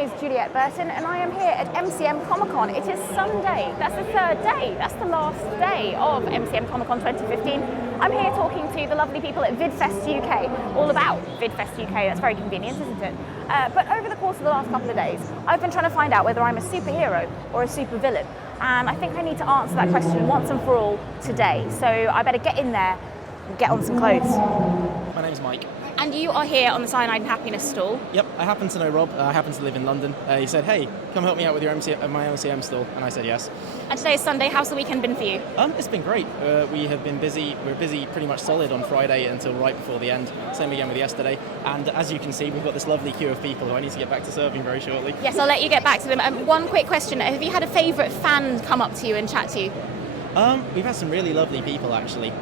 name is Juliette Burton and I am here at MCM Comic Con. It is Sunday, that's the third day, that's the last day of MCM Comic Con 2015. I'm here talking to the lovely people at Vidfest UK, all about Vidfest UK, that's very convenient, isn't it? But over the course of the last couple of days, I've been trying to find out whether I'm a superhero or a supervillain. And I think I need to answer that question once and for all today. So I better get in there and get on some clothes. My name's Mike. And you are here on the Cyanide Happiness stall. Yep, I happen to know Rob. I happen to live in London. He said, hey, come help me out with your my MCM stall. And I said yes. And today is Sunday. How's the weekend been for you? It's been great. We have been busy. We're busy pretty much solid on Friday until right before the end. Same again with yesterday. And as you can see, we've got this lovely queue of people who I need to get back to serving very shortly. Yes, I'll let you get back to them. One quick question. Have you had a favourite fan come up to you and chat to you? We've had some really lovely people, actually.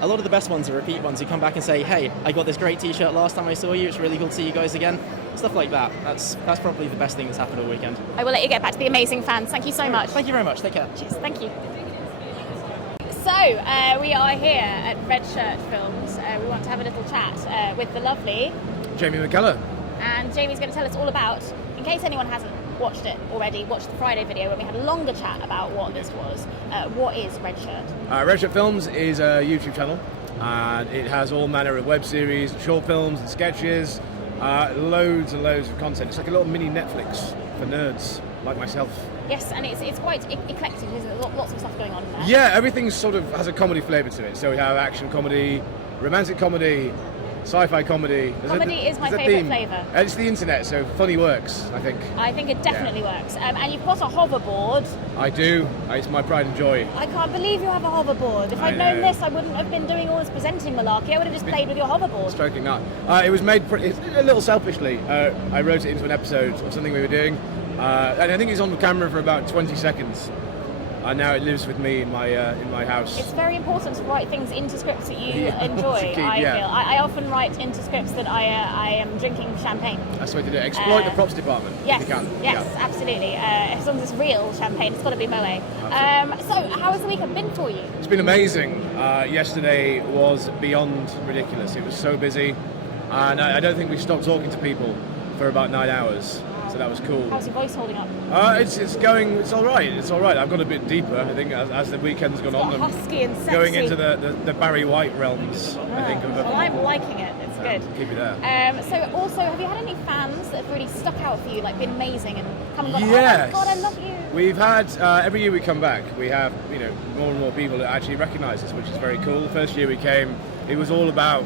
A lot of the best ones are repeat ones who come back and say, hey, I got this great t-shirt last time I saw you, it's really cool to see you guys again. Stuff like that. That's probably the best thing that's happened all weekend. I will let you get back to the amazing fans. Thank you so much. Thank you very much. Take care. Cheers. Thank you. So, we are here at RedShirt Films. We want to have a little chat with the lovely Jamie McKellar. And Jamie's going to tell us all about, in case anyone hasn't watched it already, watched the Friday video when we had a longer chat about what this was. What is RedShirt? RedShirt Films is a YouTube channel, and it has all manner of web series, short films and sketches, loads and loads of content. It's like a little mini Netflix for nerds like myself. Yes, and it's quite eclectic, isn't it? Lots of stuff going on in there. Yeah, everything sort of has a comedy flavour to it. So we have action comedy, romantic comedy, sci-fi comedy. Comedy is my favourite flavour. It's the internet, so funny works, I think. I think it definitely works. And you've got a hoverboard. I do. It's my pride and joy. I can't believe you have a hoverboard. If I'd known this, I wouldn't have been doing all this presenting malarkey. I would have just played with your hoverboard. Stroking that. It was made a little selfishly. I wrote it into an episode of something we were doing, and I think it's on the camera for about 20 seconds. And now it lives with me in my house. It's very important to write things into scripts that you enjoy, I feel. I often write into scripts that I am drinking champagne. That's the way to do it. Exploit the props department yes, if you can. Yes, yeah. Absolutely. As long as it's real champagne, it's got to be Moet. So how has the weekend been for you? It's been amazing. Yesterday was beyond ridiculous. It was so busy. And I don't think we stopped talking to people for about 9 hours. So that was cool. How's your voice holding up? It's all right. It's all right. I've got a bit deeper, I think, as the weekend's gone on. Husky and sexy. Going into the Barry White realms, I think. Well, I'm liking it. It's good. Keep it there. So also, have you had any fans that have really stuck out for you, like been amazing and come and gone, yes. oh my God, I love you? We've had, every year we come back, we have, more and more people that actually recognise us, which is very cool. The first year we came, it was all about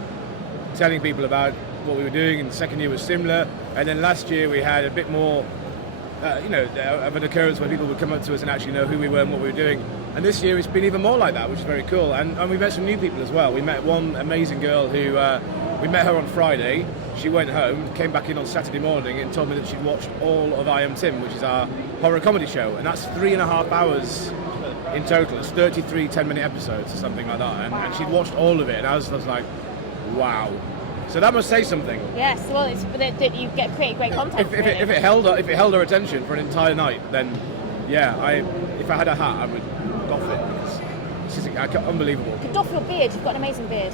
telling people about what we were doing, and the second year was similar, and then last year we had a bit more of an occurrence where people would come up to us and actually know who we were and what we were doing, and this year it's been even more like that, which is very cool. And we met some new people as well. We met one amazing girl who we met her on Friday. She went home, came back in on Saturday morning and told me that she'd watched all of I Am Tim, which is our horror comedy show, and that's 3.5 hours in total. It's 33 10-minute episodes or something like that, and she'd watched all of it, and I was like, wow. So that must say something. Yes, well, it's that you create great content. If it held her attention for an entire night, then yeah, if I had a hat, I would doff it. It's just unbelievable. You could doff your beard. You've got an amazing beard.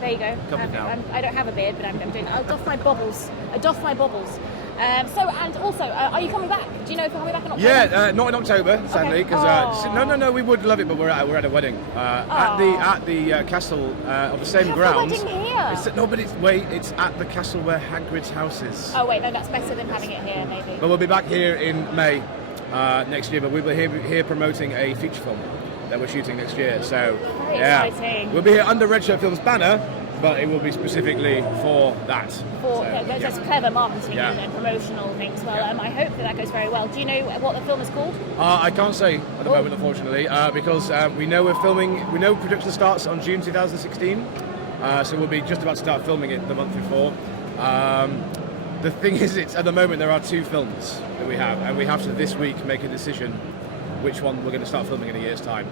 There you go. I don't have a beard, but I'm doing it. I'll doff my bobbles. I doff my bobbles. And also, are you coming back? Do you know if you're coming back in October? Yeah, not in October, sadly, because no, we would love it, but we're at a wedding at the castle of the same grounds. Wedding here. It's at the castle where Hagrid's house is. Oh wait, no, that's better than having it here, maybe. But we'll be back here in May next year. But we'll be here promoting a feature film that we're shooting next year. So very exciting. We'll be here under RedShirt Films banner, but it will be specifically for that. There's clever marketing and promotional things. Well, I hope that goes very well. Do you know what the film is called? I can't say at the moment, unfortunately, because we know we're filming. We know production starts on June 2016, so we'll be just about to start filming it the month before. The thing is, at the moment there are 2 films that we have, and we have to this week make a decision which one we're going to start filming in a year's time.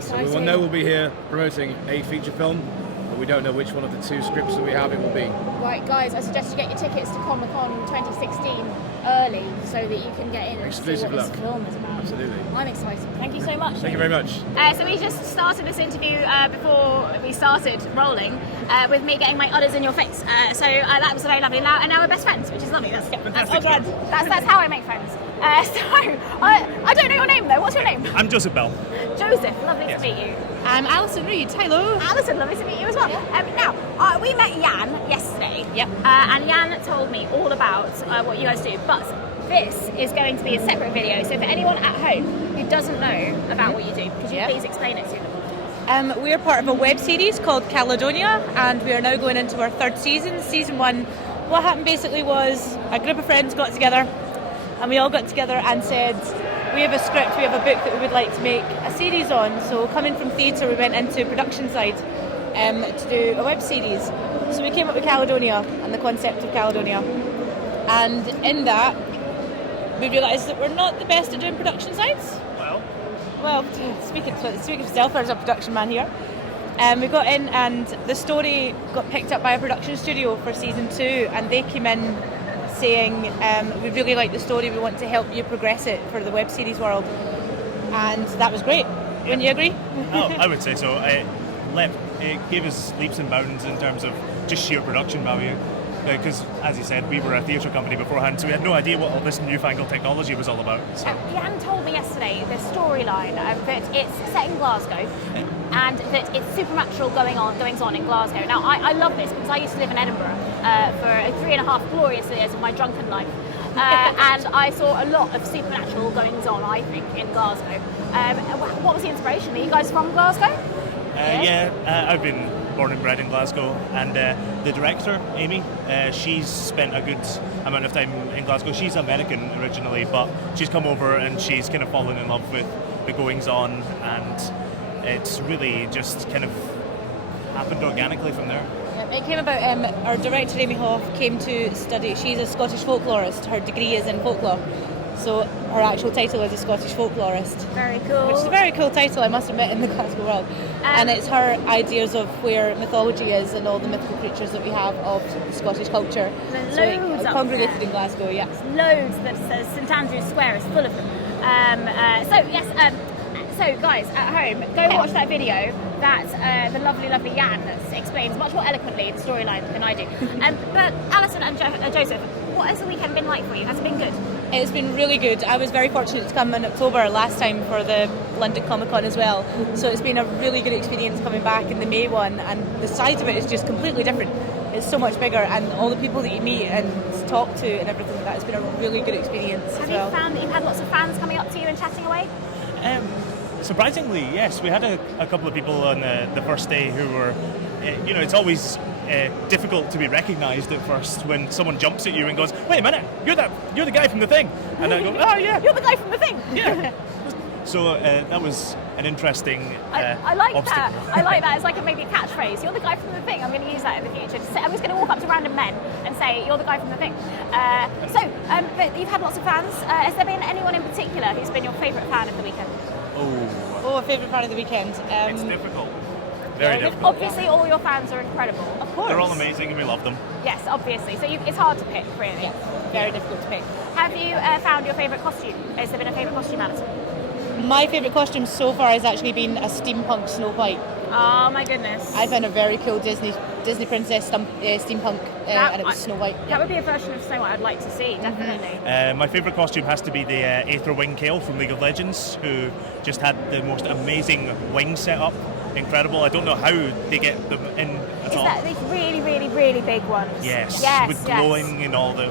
So we will know we'll be here promoting a feature film, but we don't know which one of the 2 scripts that we have it will be. Right, guys, I suggest you get your tickets to Comic-Con 2016 early so that you can get in and see what this film is about. Absolutely. I'm excited. Thank you so much. Thank you very much. So we just started this interview before we started rolling with me getting my udders in your face. So that was very lovely. And now we're best friends, which is lovely. lovely. That's Fantastic. That's how I make friends. I don't know your name though. What's your name? I'm Joseph Bell. Joseph. Lovely to meet you. I'm Alison Reed. Hello. Alison, lovely to meet you as well. Now, we met Jan yesterday. Yep. And Jan told me all about what you guys do, but this is going to be a separate video. So for anyone at home who doesn't know about what you do, could you please explain it to them? We're part of a web series called Caledonia, and we are now going into our third season. Season 1, what happened basically was a group of friends got together, and we all got together and said, we have a script, we have a book that we would like to make a series on. So coming from theatre, we went into production side to do a web series. So we came up with Caledonia and the concept of Caledonia. And in that, we realised that we're not the best at doing production sides. Well, speaking for myself, there's a production man here. We got in and the story got picked up by a production studio for season 2, and they came in saying, we really like the story, we want to help you progress it for the web series world. And that was great. Wouldn't you agree? Oh, I would say so. It gave us leaps and bounds in terms of just sheer production value. Because, as you said, we were a theatre company beforehand, so we had no idea what all this newfangled technology was all about. So. Jan told me yesterday the storyline that it's set in Glasgow and that it's supernatural goings on in Glasgow. Now, I love this because I used to live in Edinburgh for 3.5 glorious years of my drunken life. And I saw a lot of supernatural goings on, I think, in Glasgow. What was the inspiration? Are you guys from Glasgow? I've been born and bred in Glasgow, and the director, Amy, she's spent a good amount of time in Glasgow. She's American originally, but she's come over and she's kind of fallen in love with the goings on, and it's really just kind of happened organically from there. It came about, our director Amy Hoff came to study, she's a Scottish folklorist, her degree is in folklore. So her actual title is a Scottish folklorist. Very cool. Which is a very cool title, I must admit, in the Glasgow world. And it's her ideas of where mythology is and all the mythical creatures that we have of Scottish culture. There's so loads it up congregated there. in Glasgow, yeah. Loads that says St Andrew's Square is full of them. So guys at home, go watch that video that the lovely Jan explains much more eloquently the storyline than I do. But Alison and Joseph, what has the weekend been like for you? Has it been good? It's been really good. I was very fortunate to come in October last time for the London Comic Con as well. So it's been a really good experience coming back in the May one, and the size of it is just completely different. It's so much bigger, and all the people that you meet and talk to and everything like that, it's been a really good experience. Have you found that you've had lots of fans coming up to you and chatting away? Surprisingly, yes. We had a couple of people on the first day who were, it's always difficult to be recognised at first when someone jumps at you and goes, "Wait a minute, you're the guy from the thing," and I go, "Oh yeah, You're the guy from the thing." yeah." So that was an interesting I like obstacle. that. I like that. It's like maybe a catchphrase. You're the guy from the thing. I'm going to use that in the future. I'm just going to walk up to random men and say, "You're the guy from the thing." But you've had lots of fans. Has there been anyone in particular who's been your favourite fan of the weekend? Oh, a favourite fan of the weekend. It's difficult. Very difficult. Obviously, all your fans are incredible. Of course. They're all amazing and we love them. Yes, obviously. So it's hard to pick, really. Yeah, very difficult to pick. Have you found your favourite costume? Has there been a favourite costume, Alison? My favourite costume so far has actually been a steampunk Snow White. Oh my goodness. I found a very cool Disney princess steampunk, and it was Snow White. That would be a version of Snow White I'd like to see, definitely. My favourite costume has to be the Aether Wingtail from League of Legends, who just had the most amazing wing setup. Incredible. I don't know how they get them in at all. Is that these really, really, really big ones? Yes. Yes. With glowing and all the...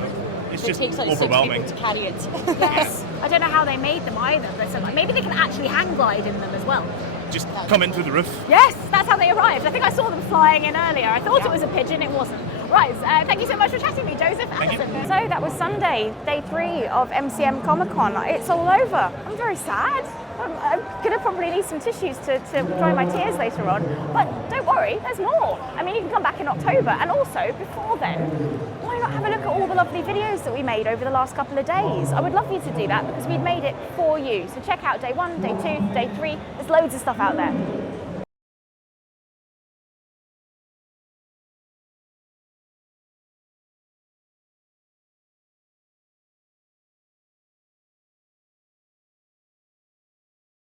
It's It just takes like overwhelming. 6 people to carry it. Yes. I don't know how they made them either, but maybe they can actually hang glide in them as well. Just come in through the roof. Yes, that's how they arrived. I think I saw them flying in earlier. I thought it was a pigeon, it wasn't. Right, thank you so much for chatting with me, Joseph. Alison. So that was Sunday, day 3 of MCM Comic Con. It's all over. I'm very sad. I'm going to probably need some tissues to dry my tears later on. But don't worry, there's more. I mean, you can come back in October. And also, before then, why not have a look at all the lovely videos that we made over the last couple of days? I would love you to do that because we'd made it for you. So check out day 1, day 2, day 3. There's loads of stuff out there.